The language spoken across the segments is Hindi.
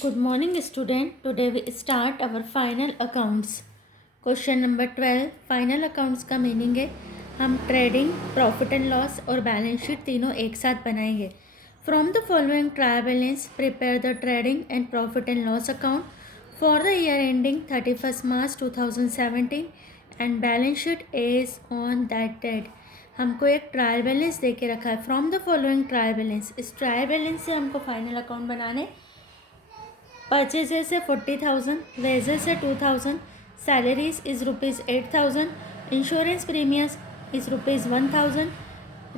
Good morning, student. Today we start our final accounts. Question number 12. Final accounts का मीनिंग है हम ट्रेडिंग, प्रॉफिट एंड लॉस और बैलेंस शीट तीनों एक साथ बनाएंगे. From the following trial balance prepare the trading and profit and loss account for the year ending 31 March 2017 and balance sheet is on that date. हमको एक ट्रायल बैलेंस दे के रखा है. From the following trial balance, इस ट्रायल बैलेंस से हमको फाइनल अकाउंट बनाने. परचेजेस है 40,000, वेजेस है 2,000, salaries is ₹8,000, insurance premiums is ₹1,000,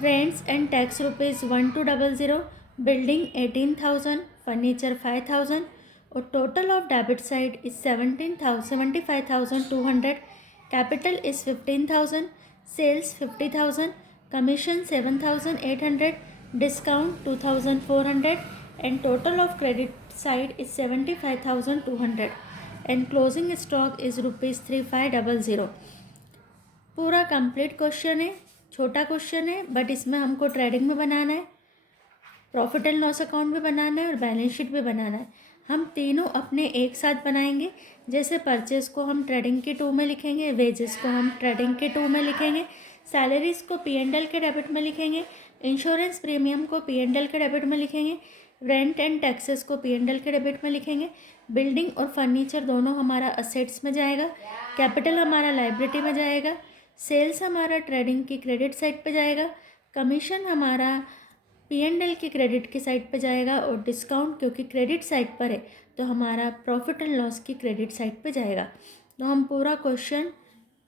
rents and tax ₹1200, building 18,000, furniture 5,000 और total of debit side is 75,200, capital is 15,000, sales 50,000, commission 7,800, discount 2,400 and total of credit side is 75,200 and closing stock is ₹3500. पूरा कंप्लीट क्वेश्चन है. छोटा क्वेश्चन है बट इसमें हमको ट्रेडिंग में बनाना है, प्रॉफिट एंड लॉस अकाउंट भी बनाना है और बैलेंस शीट भी बनाना है. हम तीनों अपने एक साथ बनाएंगे. जैसे परचेज को हम ट्रेडिंग के 2 में लिखेंगे, वेजेस को हम ट्रेडिंग के 2 में लिखेंगे, सैलरीज को P&L के डेबिट में लिखेंगे, इंश्योरेंस प्रीमियम को P&L के डेबिट में लिखेंगे, रेंट एंड टैक्सेस को P&L के डेबिट में लिखेंगे, बिल्डिंग और फर्नीचर दोनों हमारा असेट्स में जाएगा, कैपिटल हमारा लाइबिलिटी में जाएगा, सेल्स हमारा ट्रेडिंग की क्रेडिट साइड पे जाएगा, कमीशन हमारा P&L की क्रेडिट की साइड पे जाएगा और डिस्काउंट क्योंकि क्रेडिट साइड पर है तो हमारा प्रॉफिट एंड लॉस की क्रेडिट साइड पे जाएगा. तो हम पूरा क्वेश्चन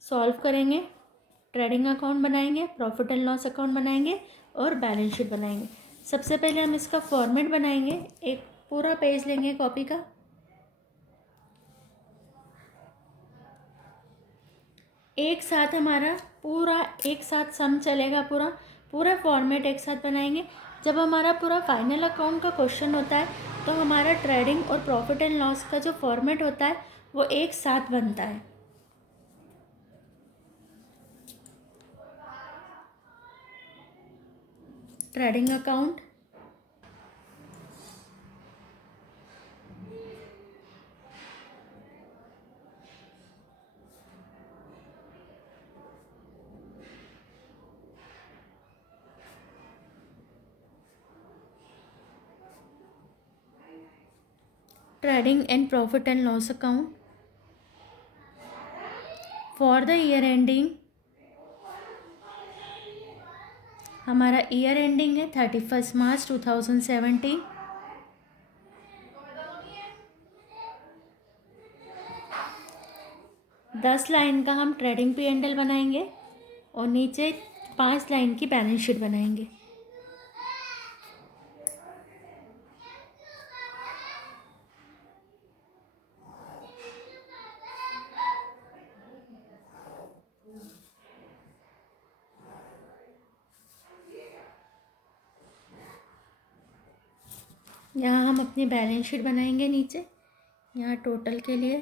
सॉल्व करेंगे, ट्रेडिंग अकाउंट बनाएंगे, प्रॉफिट एंड लॉस अकाउंट बनाएंगे और बैलेंस शीट बनाएंगे. सबसे पहले हम इसका फॉर्मेट बनाएंगे. एक पूरा पेज लेंगे कॉपी का, एक साथ हमारा पूरा एक साथ सम चलेगा. पूरा फॉर्मेट एक साथ बनाएंगे. जब हमारा पूरा फाइनल अकाउंट का क्वेश्चन होता है तो हमारा ट्रेडिंग और प्रॉफिट एंड लॉस का जो फॉर्मेट होता है वो एक साथ बनता है. Trading account, trading and profit and loss account for the year ending. हमारा ईयर एंडिंग है 31 मार्च 2017. दस लाइन का हम ट्रेडिंग P&L बनाएंगे और नीचे 5 लाइन की बैलेंस शीट बनाएंगे. यहाँ हम अपनी बैलेंस शीट बनाएंगे. नीचे यहाँ टोटल के लिए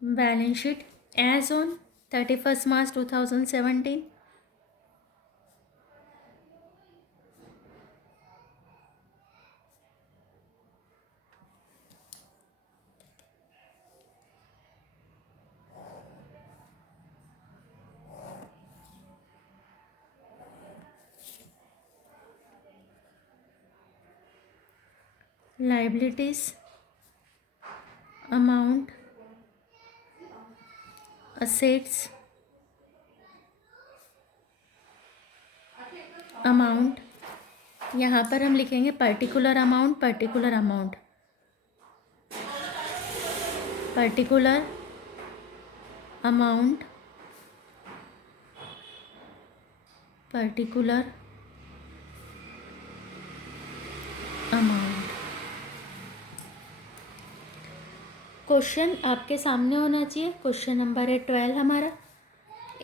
balance sheet as on 31 March 2017. Liabilities amount, assets amount. यहाँ पर हम लिखेंगे particular amount, particular amount, particular amount, particular amount. Question आपके सामने होना चाहिए. क्वेश्चन नंबर है 12 हमारा.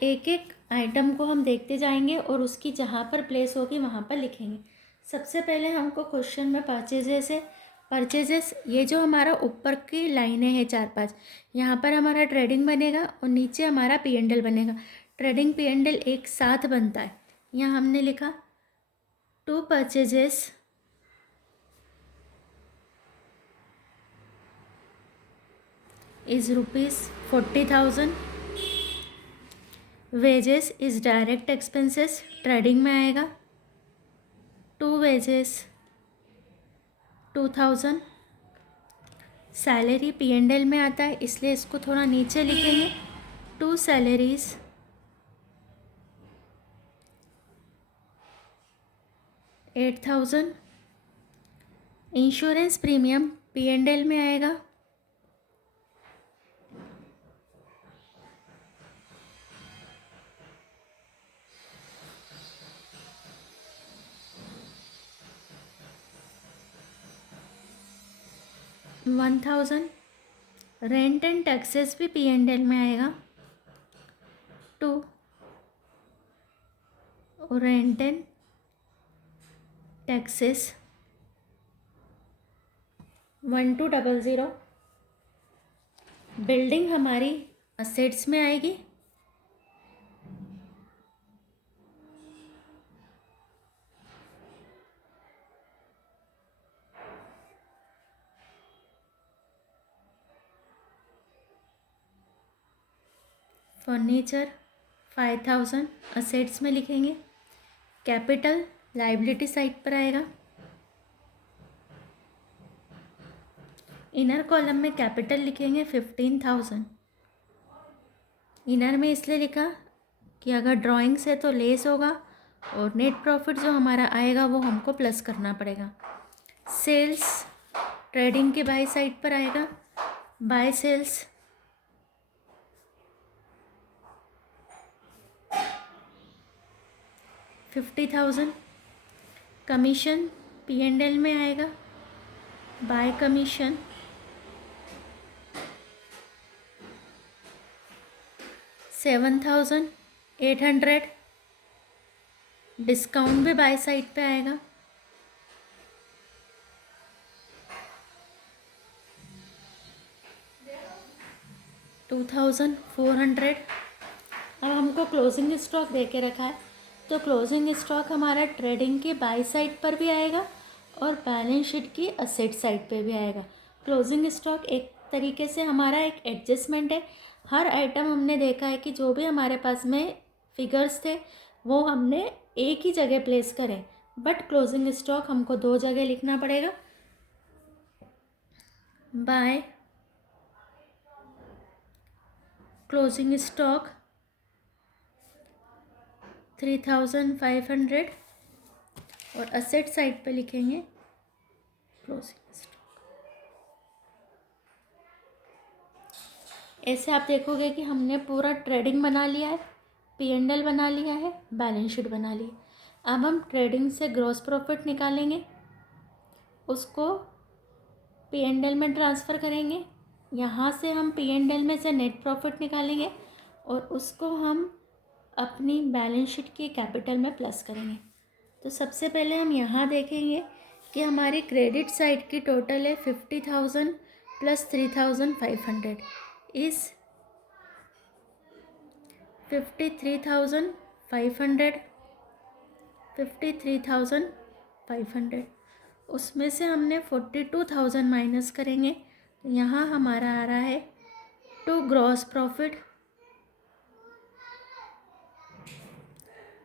एक एक आइटम को हम देखते जाएंगे और उसकी जहाँ पर प्लेस होगी वहाँ पर लिखेंगे. सबसे पहले हमको क्वेश्चन में परचेजेस है. परचेजेस ये जो हमारा ऊपर की लाइनें हैं 4-5, यहाँ पर हमारा ट्रेडिंग बनेगा और नीचे हमारा P&L बनेगा. ट्रेडिंग पी एंड एल एक साथ बनता है। यहाँ हमने लिखा 2 purchases is ₹40,000, wages is direct expenses trading में आएगा, 2 wages 2,000, salary P and L में आता है इसलिए इसको थोड़ा नीचे लिखेंगे, 2 salaries 8,000, insurance premium P and L में आएगा, 1,000, रेंट एंड टैक्सेस भी पी एंड एल में आएगा, 2, रेंट एंड टैक्सेस 1200, बिल्डिंग हमारी असेट्स में आएगी, फर्नीचर 5,000 असेट्स में लिखेंगे, कैपिटल लाइबिलिटी साइड पर आएगा, इनर कॉलम में कैपिटल लिखेंगे 15,000, इनर में इसलिए लिखा कि अगर ड्राइंग्स है तो लेस होगा और नेट प्रॉफिट जो हमारा आएगा वो हमको प्लस करना पड़ेगा। सेल्स ट्रेडिंग के बाय साइड पर आएगा, by sales 50,000, commission P and L में आएगा, बाय कमीशन 7,800, डिस्काउंट भी बाय साइड पे आएगा, 2,400। अब हमको क्लोजिंग स्टॉक दे के रखा है तो क्लोजिंग स्टॉक हमारा ट्रेडिंग की बाय साइड पर भी आएगा और बैलेंस शीट की असेट साइड पे भी आएगा। क्लोजिंग स्टॉक एक तरीके से हमारा एक एडजस्टमेंट है। हर आइटम हमने देखा है कि जो भी हमारे पास में फिगर्स थे वो हमने एक ही जगह प्लेस करें, बट क्लोजिंग स्टॉक हमको 2 जगह लिखना पड़ेगा। बाय क्लोजिंग स्टॉक 3,500 और असेट साइड पे लिखेंगे क्लोजिंग स्टॉक। ऐसे आप देखोगे कि हमने पूरा ट्रेडिंग बना लिया है, पी एंड एल बना लिया है, बैलेंस शीट बना ली। अब हम ट्रेडिंग से ग्रॉस प्रॉफिट निकालेंगे, उसको पी एंड एल में ट्रांसफ़र करेंगे। यहाँ से हम पी एंड एल में से नेट प्रॉफिट निकालेंगे और उसको हम अपनी बैलेंस शीट की कैपिटल में प्लस करेंगे। तो सबसे पहले हम यहाँ देखेंगे कि हमारी क्रेडिट साइड की टोटल है 50,000 प्लस 3,500 इस 53,500 उसमें से हमने 42,000 माइनस करेंगे तो यहाँ हमारा आ रहा है टू ग्रॉस प्रॉफिट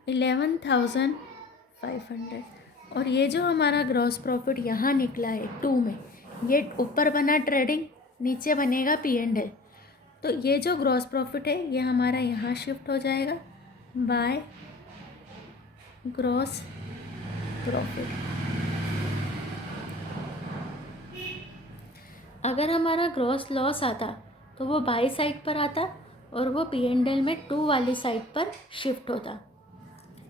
11,500 और ये जो हमारा ग्रॉस प्रॉफिट यहाँ निकला है 2 में, ये ऊपर बना ट्रेडिंग, नीचे बनेगा पी एंड एल। तो ये जो ग्रॉस प्रॉफिट है ये हमारा यहाँ शिफ्ट हो जाएगा बाय ग्रॉस प्रॉफिट। अगर हमारा ग्रॉस लॉस आता तो वो बाई साइड पर आता और वो पी एंड एल में 2 वाली साइड पर शिफ्ट होता।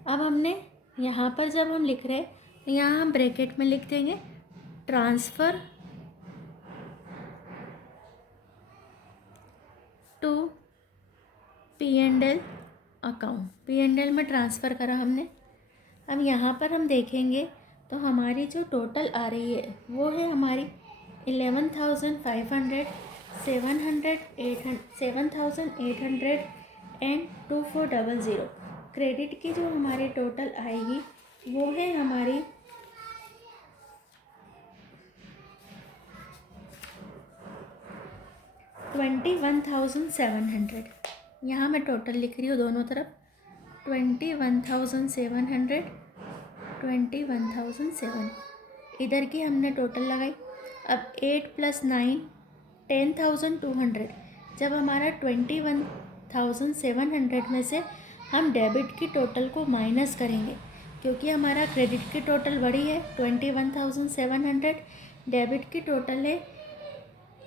अब हमने यहाँ पर जब हम लिख रहे हैं तो यहाँ हम ब्रैकेट में लिख देंगे transfer to P and L account. P and L में ट्रांसफ़र करा हमने। अब यहाँ पर हम देखेंगे तो हमारी जो टोटल आ रही है वो है हमारी 11,500, 7,800 एंड 2400। क्रेडिट की जो हमारी टोटल आएगी वो है हमारी 21,700। यहाँ मैं टोटल लिख रही हूँ दोनों तरफ, 21,700, 21,007। इधर की हमने टोटल लगाई। अब 8 + 9 10,200। जब हमारा 21,700 में से हम डेबिट की टोटल को माइनस करेंगे, क्योंकि हमारा क्रेडिट की टोटल बड़ी है 21,700, डेबिट की टोटल है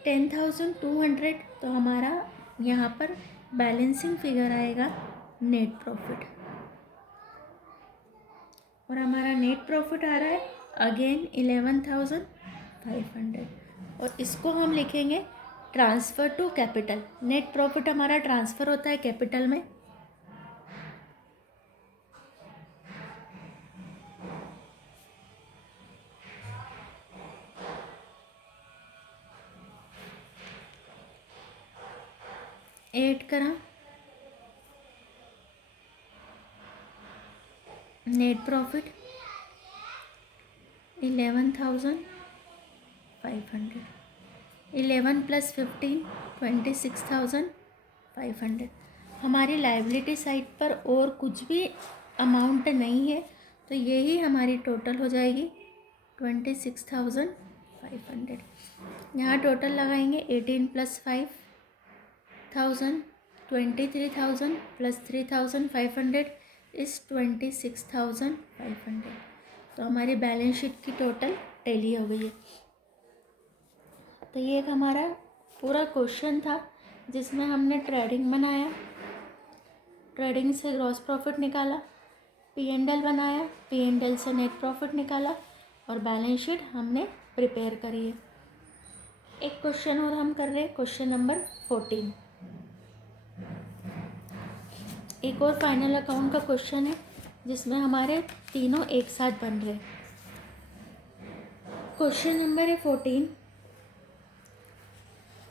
10,200, तो हमारा यहाँ पर बैलेंसिंग फिगर आएगा नेट प्रॉफिट। और हमारा नेट प्रॉफिट आ रहा है अगेन 11,500। और इसको हम लिखेंगे transfer to capital. Net profit हमारा ट्रांसफ़र होता है कैपिटल में। ऐड करा नेट प्रॉफिट 11,500। 11 + 15 26,500। हमारी लायबिलिटी साइड पर और कुछ भी अमाउंट नहीं है, तो यही हमारी टोटल हो जाएगी 26,500। यहाँ टोटल लगाएंगे 18 + 5,000 23,000 + 3,500 इस 26,500। तो हमारी बैलेंस शीट की टोटल टैली हो गई है। तो ये एक हमारा पूरा क्वेश्चन था जिसमें हमने ट्रेडिंग बनाया, ट्रेडिंग से ग्रॉस प्रॉफिट निकाला, P&L बनाया, P&L से नेट प्रॉफिट निकाला और बैलेंस शीट हमने प्रिपेयर करी है। एक क्वेश्चन और हम कर रहे हैं, क्वेश्चन नंबर 14। एक और फाइनल अकाउंट का क्वेश्चन है जिसमें हमारे तीनों एक साथ बन रहे हैं। क्वेश्चन नंबर है 14।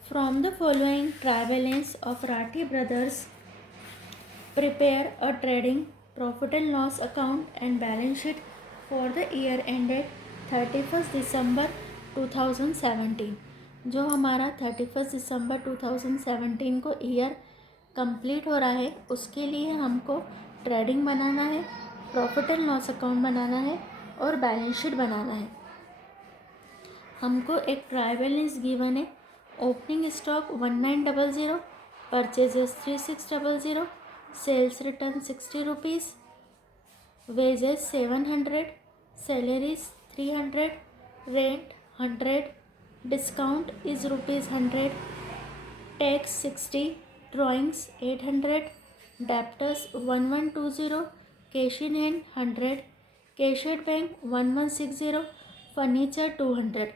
From the following try balance of Rathi brothers prepare a trading profit and loss account and balance sheet for the year ended 31st December 2017। जो हमारा 31st दिसंबर 2017 को ईयर कंप्लीट हो रहा है, उसके लिए हमको ट्रेडिंग बनाना है, प्रॉफिट एंड लॉस अकाउंट बनाना है और बैलेंस शीट बनाना है। हमको एक ट्राई बैलेंस गिवन है। Opening stock 1900, purchases 3600, sales return 60 rupees, wages 700, salaries 300, rent 100, discount is ₹100, tax 60, drawings 800, debtors 1120, cash in hand 100, cash at bank 1160, furniture 200,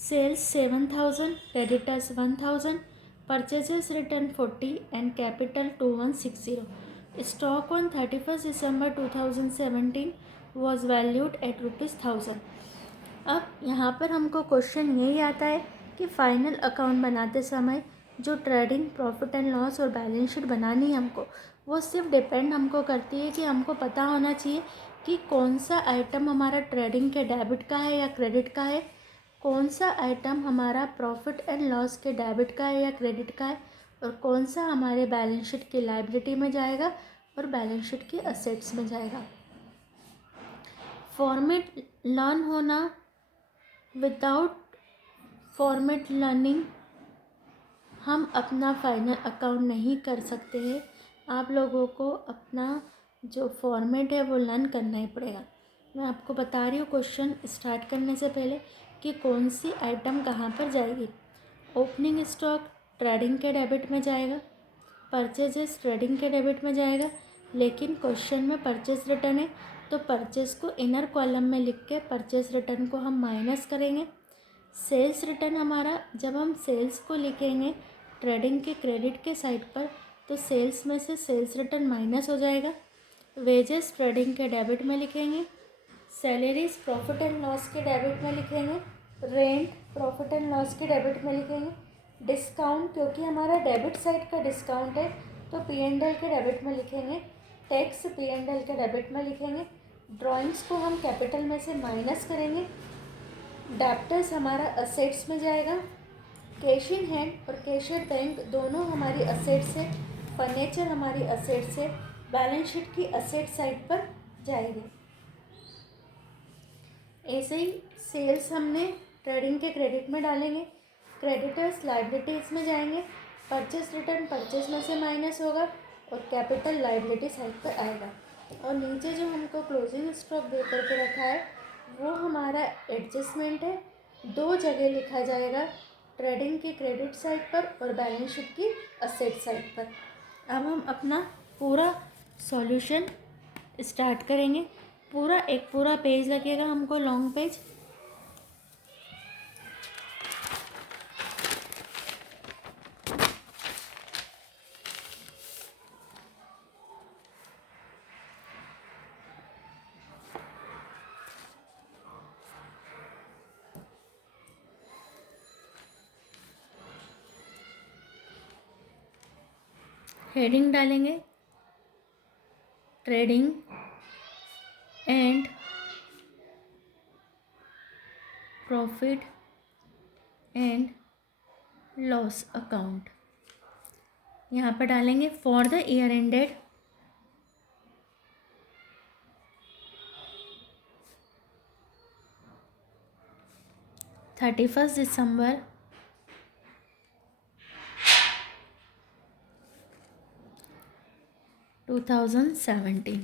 sales 7,000, creditors 1,000, purchases return 40 and capital 2160. Stock on 31st December 2017 was valued at ₹1,000। अब यहाँ पर हमको क्वेश्चन यही आता है कि फाइनल अकाउंट बनाते समय जो ट्रेडिंग प्रॉफिट एंड लॉस और बैलेंस शीट बनानी है हमको, वो सिर्फ डिपेंड हमको करती है कि हमको पता होना चाहिए कि कौन सा आइटम हमारा ट्रेडिंग के डेबिट का है या क्रेडिट का है, कौन सा आइटम हमारा प्रॉफिट एंड लॉस के डेबिट का है या क्रेडिट का है, और कौन सा हमारे बैलेंस शीट की लायबिलिटी में जाएगा और बैलेंस शीट की असेट्स में जाएगा। फॉर्मेट लर्न होना, विदाउट फॉर्मेट लर्निंग हम अपना फाइनल अकाउंट नहीं कर सकते हैं। आप लोगों को अपना जो फॉर्मेट है वो लर्न करना ही पड़ेगा। मैं आपको बता रही हूँ क्वेश्चन स्टार्ट करने से पहले कि कौन सी आइटम कहाँ पर जाएगी। ओपनिंग स्टॉक ट्रेडिंग के डेबिट में जाएगा, परचेजेस ट्रेडिंग के डेबिट में जाएगा, लेकिन क्वेश्चन में परचेज रिटर्न है तो परचेज को इनर कॉलम में लिख के परचेज रिटर्न को हम माइनस करेंगे। सेल्स रिटर्न हमारा, जब हम सेल्स को लिखेंगे ट्रेडिंग के क्रेडिट के साइड पर, तो सेल्स में से सेल्स रिटर्न माइनस हो जाएगा। वेजेस ट्रेडिंग के डेबिट में लिखेंगे, सैलरीज प्रॉफिट एंड लॉस के डेबिट में लिखेंगे, रेंट प्रॉफिट एंड लॉस के डेबिट में लिखेंगे, डिस्काउंट क्योंकि हमारा डेबिट साइड का डिस्काउंट है तो पी एंड एल के डेबिट में लिखेंगे, टैक्स पी एंड एल के डेबिट में लिखेंगे, ड्राइंग्स को हम कैपिटल में से माइनस करेंगे, डेप्टर्स हमारा असेट्स में जाएगा, कैश इन हैंड और कैश एट बैंक दोनों हमारी असेट से, फर्नीचर हमारी असेट से बैलेंस शीट की असेट साइड पर जाएगी। ऐसे ही सेल्स हमने ट्रेडिंग के क्रेडिट में डालेंगे, क्रेडिटर्स लाइबिलिटीज़ में जाएंगे, परचेस रिटर्न परचेस में से माइनस होगा और कैपिटल लाइबिलिटी साइड पर आएगा। और नीचे जो हमको क्लोजिंग स्टॉक दे करके रखा है वो हमारा एडजस्टमेंट है, दो जगह लिखा जाएगा, ट्रेडिंग की क्रेडिट साइड पर और बैलेंस शीट की असेट साइड पर। अब हम अपना पूरा सॉल्यूशन स्टार्ट करेंगे। एक पूरा पेज लगेगा हमको, लॉन्ग पेज। हेडिंग डालेंगे trading and profit and loss account. यहाँ पर डालेंगे for the year ended 31 December 2017।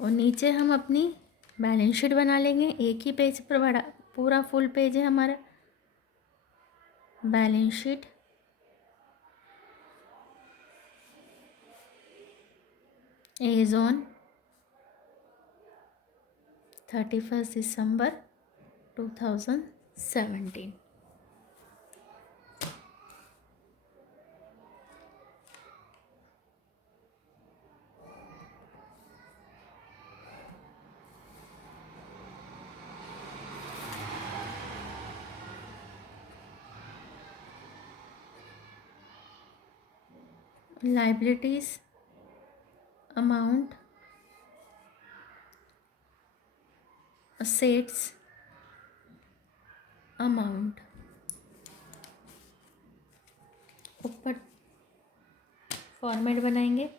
और नीचे हम अपनी बैलेंस शीट बना लेंगे, एक ही पेज पर बड़ा पूरा फुल पेज है हमारा। Balance sheet as on 31 December 2017। Liabilities amount, assets amount, ऊपर फॉर्मेट बनाएंगे।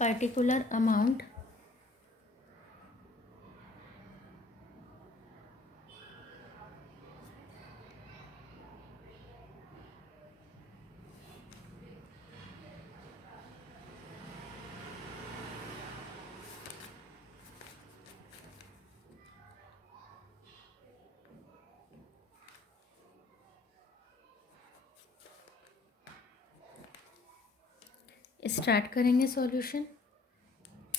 पर्टिकुलर अमाउंट स्टार्ट करेंगे सॉल्यूशन।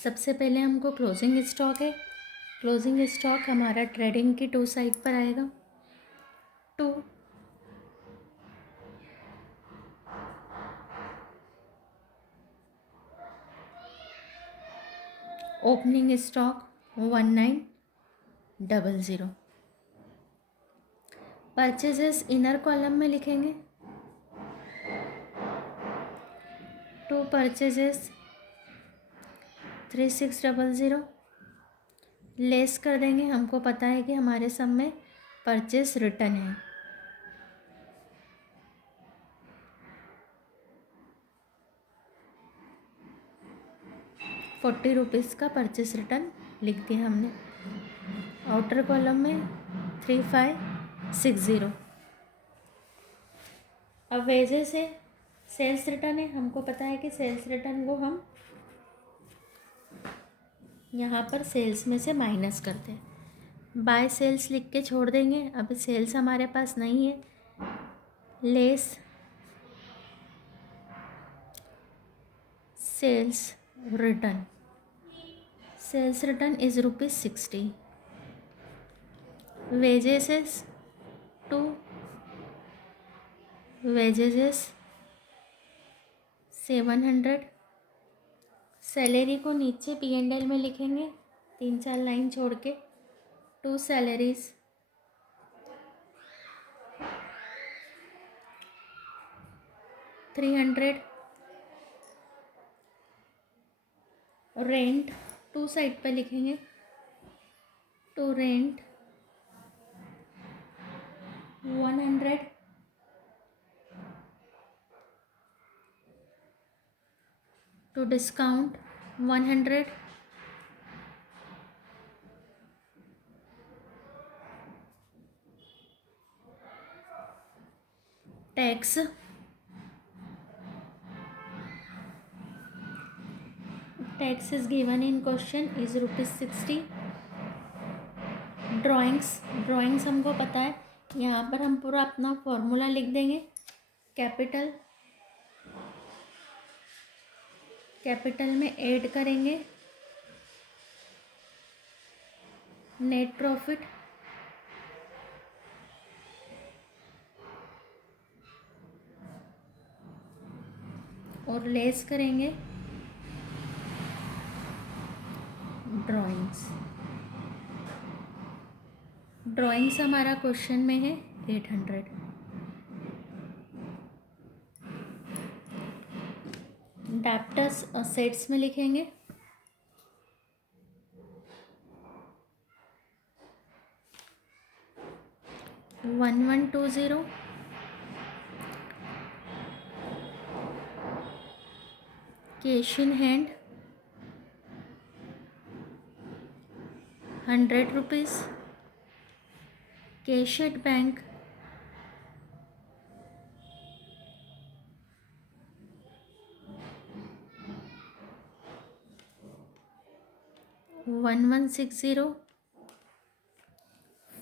सबसे पहले हमको क्लोजिंग स्टॉक है, क्लोजिंग स्टॉक हमारा ट्रेडिंग की टू साइड पर आएगा। To opening stock 1900। Purchases inner column में लिखेंगे, टू परचेजेस 3600। लेस कर देंगे, हमको पता है कि हमारे सब में परचेस रिटर्न है। ₹40 का परचेस रिटर्न लिख दिया हमने। आउटर कॉलम में 3560। अब वेजेस है, सेल्स रिटर्न है, हमको पता है कि सेल्स रिटर्न को हम यहाँ पर सेल्स में से माइनस करते हैं। बाय सेल्स लिख के छोड़ देंगे, अभी सेल्स हमारे पास नहीं है। Less sales return, sales return is ₹60। Wages is to wages 700। Salary को नीचे P&L में लिखेंगे 3-4 लाइन छोड़ के। 2 सैलरीज, 300। रेंट 2 साइड पे लिखेंगे, 2 rent 100। To discount 100। Tax is given in question is ₹60। Drawings हमको पता है, यहाँ पर हम पूरा अपना फॉर्मूला लिख देंगे। कैपिटल में ऐड करेंगे नेट प्रॉफिट, और लेस करेंगे ड्राइंग्स हमारा क्वेश्चन में है 800। डेब्टर्स और सेट्स में लिखेंगे 1120। Cash in hand ₹100। Cash at bank 1160।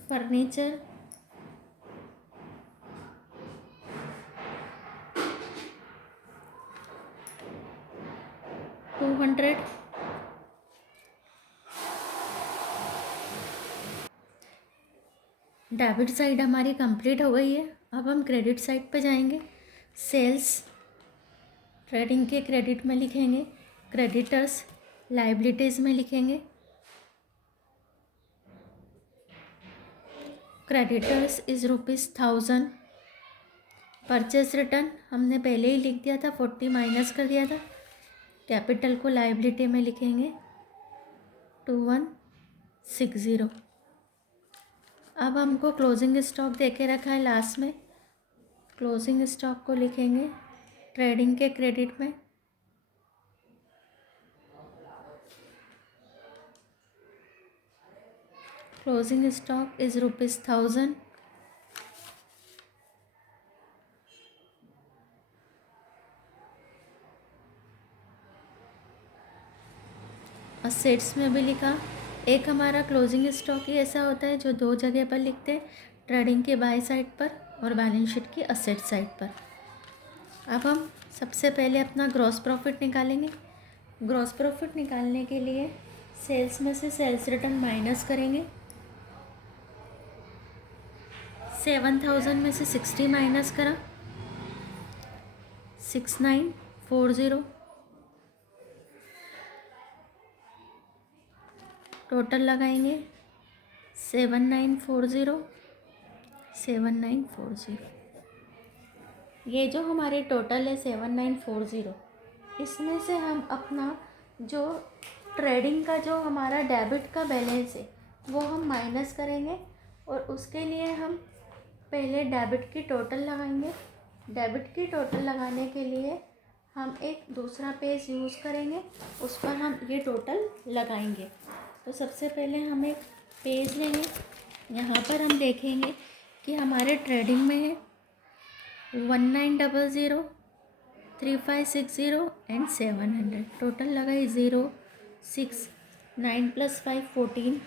Furniture 200। Debit side हमारी कंप्लीट हो गई है। अब हम क्रेडिट साइड पे जाएंगे। सेल्स ट्रेडिंग के क्रेडिट में लिखेंगे, क्रेडिटर्स लाइबिलिटीज़ में लिखेंगे। Creditors is ₹1000। परचेस रिटर्न हमने पहले ही लिख दिया था, 40 माइनस कर दिया था। कैपिटल को लाइबिलिटी में लिखेंगे 2160। अब हमको क्लोजिंग स्टॉक दे के रखा है लास्ट में, क्लोजिंग स्टॉक को लिखेंगे ट्रेडिंग के क्रेडिट में। Closing stock is ₹1000। असेट्स में भी लिखा। एक हमारा क्लोजिंग स्टॉक ही ऐसा होता है जो 2 जगह पर लिखते हैं, ट्रेडिंग के बाय साइड पर और बैलेंस शीट की असेट साइड पर। अब हम सबसे पहले अपना ग्रॉस प्रॉफिट निकालेंगे। ग्रॉस प्रॉफिट निकालने के लिए सेल्स में से सेल्स रिटर्न माइनस करेंगे। 7000 में से 60 माइनस करा 6940। टोटल लगाएंगे 7940। ये जो हमारे टोटल है 7940, इसमें से हम अपना जो ट्रेडिंग का जो हमारा डेबिट का बैलेंस है वो हम माइनस करेंगे, और उसके लिए हम पहले डेबिट की टोटल लगाएंगे। डेबिट की टोटल लगाने के लिए हम एक दूसरा पेज यूज़ करेंगे, उस पर हम ये टोटल लगाएंगे। तो सबसे पहले हम एक पेज लेंगे, यहाँ पर हम देखेंगे कि हमारे ट्रेडिंग में है 1900, 3560 एंड 700। टोटल लगाई 0, 6, 9 + 5 14,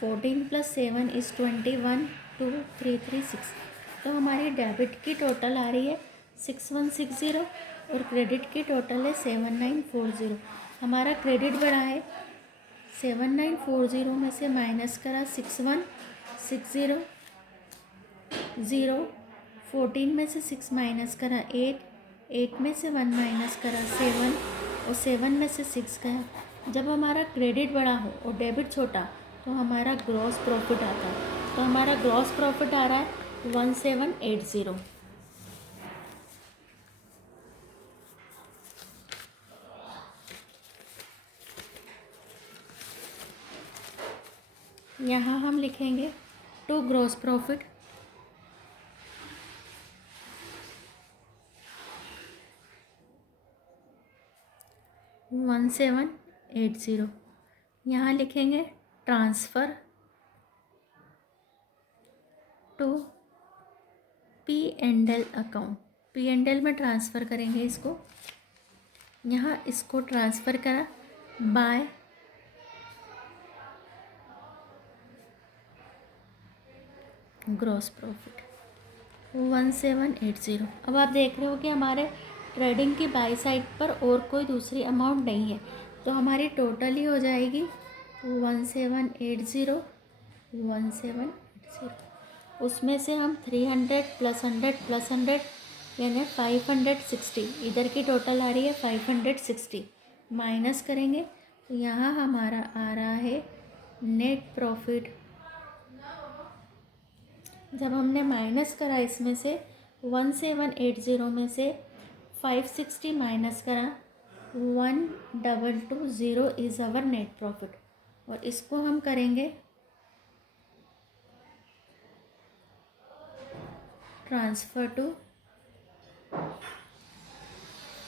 14 + 7 इज़ 21, 2, 3, 3, 6। तो हमारी डेबिट की टोटल आ रही है 6160 और क्रेडिट की टोटल है 7940। हमारा क्रेडिट बढ़ा है, 7940 में से माइनस करा 6160, 0, 14 में से 6 माइनस करा 8, 8 में से 1 माइनस करा 7 और 7 में से 6 गया। जब हमारा क्रेडिट बड़ा हो और डेबिट छोटा तो हमारा ग्रॉस प्रॉफिट आता है। तो हमारा ग्रॉस प्रॉफिट आ रहा है 1780। यहाँ हम लिखेंगे टू ग्रॉस प्रॉफिट 1780। यहाँ लिखेंगे transfer to P&L account. P&L में ट्रांसफ़र करेंगे इसको। यहाँ इसको ट्रांसफ़र करा बाय ग्रॉस प्रॉफिट 1780। अब आप देख रहे हो कि हमारे ट्रेडिंग की बाई साइड पर और कोई दूसरी अमाउंट नहीं है, तो हमारी टोटल ही हो जाएगी 1780। उसमें से हम 300 प्लस 100 प्लस 100 यानी 560, इधर की टोटल आ रही है 560, माइनस करेंगे तो यहाँ हमारा आ रहा है नेट प्रॉफिट। जब हमने माइनस करा इसमें से 1780 में से 560 माइनस करा 1220 इज़ आवर नेट प्रॉफिट। और इसको हम करेंगे transfer to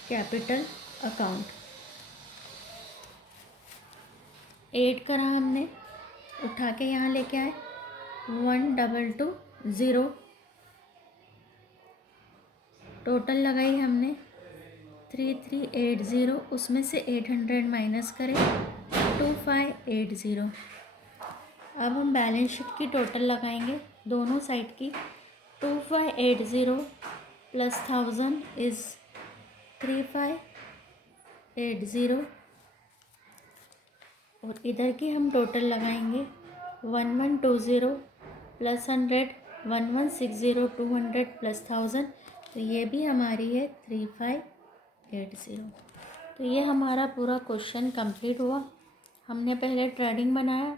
capital account. Add करा हमने, उठा के यहाँ लेके आए 1220, टोटल लगाई हमने 3380, उसमें से 800 माइनस करें 2580। अब हम बैलेंस शीट की टोटल लगाएंगे दोनों साइड की। 2580 प्लस 1000 इज़ 3580, और इधर की हम टोटल लगाएंगे 1120 प्लस 100 1160 200 प्लस 1000, तो ये भी हमारी है 3580। तो ये हमारा पूरा क्वेश्चन कंप्लीट हुआ। हमने पहले ट्रेडिंग बनाया।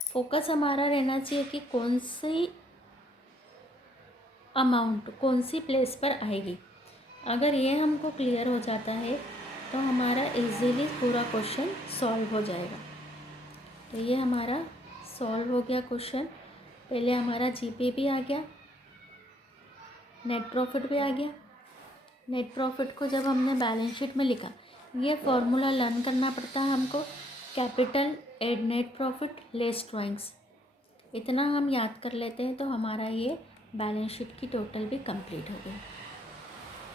फोकस हमारा रहना चाहिए कि कौन सी अमाउंट कौन सी प्लेस पर आएगी। अगर ये हमको क्लियर हो जाता है तो हमारा इजीली पूरा क्वेश्चन सॉल्व हो जाएगा। तो ये हमारा सॉल्व हो गया क्वेश्चन। पहले हमारा जीपी भी आ गया, नेट प्रॉफिट भी आ गया। नेट प्रॉफिट को जब हमने बैलेंस शीट में लिखा, ये फॉर्मूला लर्न करना पड़ता है हमको, capital add net profit less drawings. इतना हम याद कर लेते हैं तो हमारा ये बैलेंस शीट की टोटल भी कंप्लीट हो गई।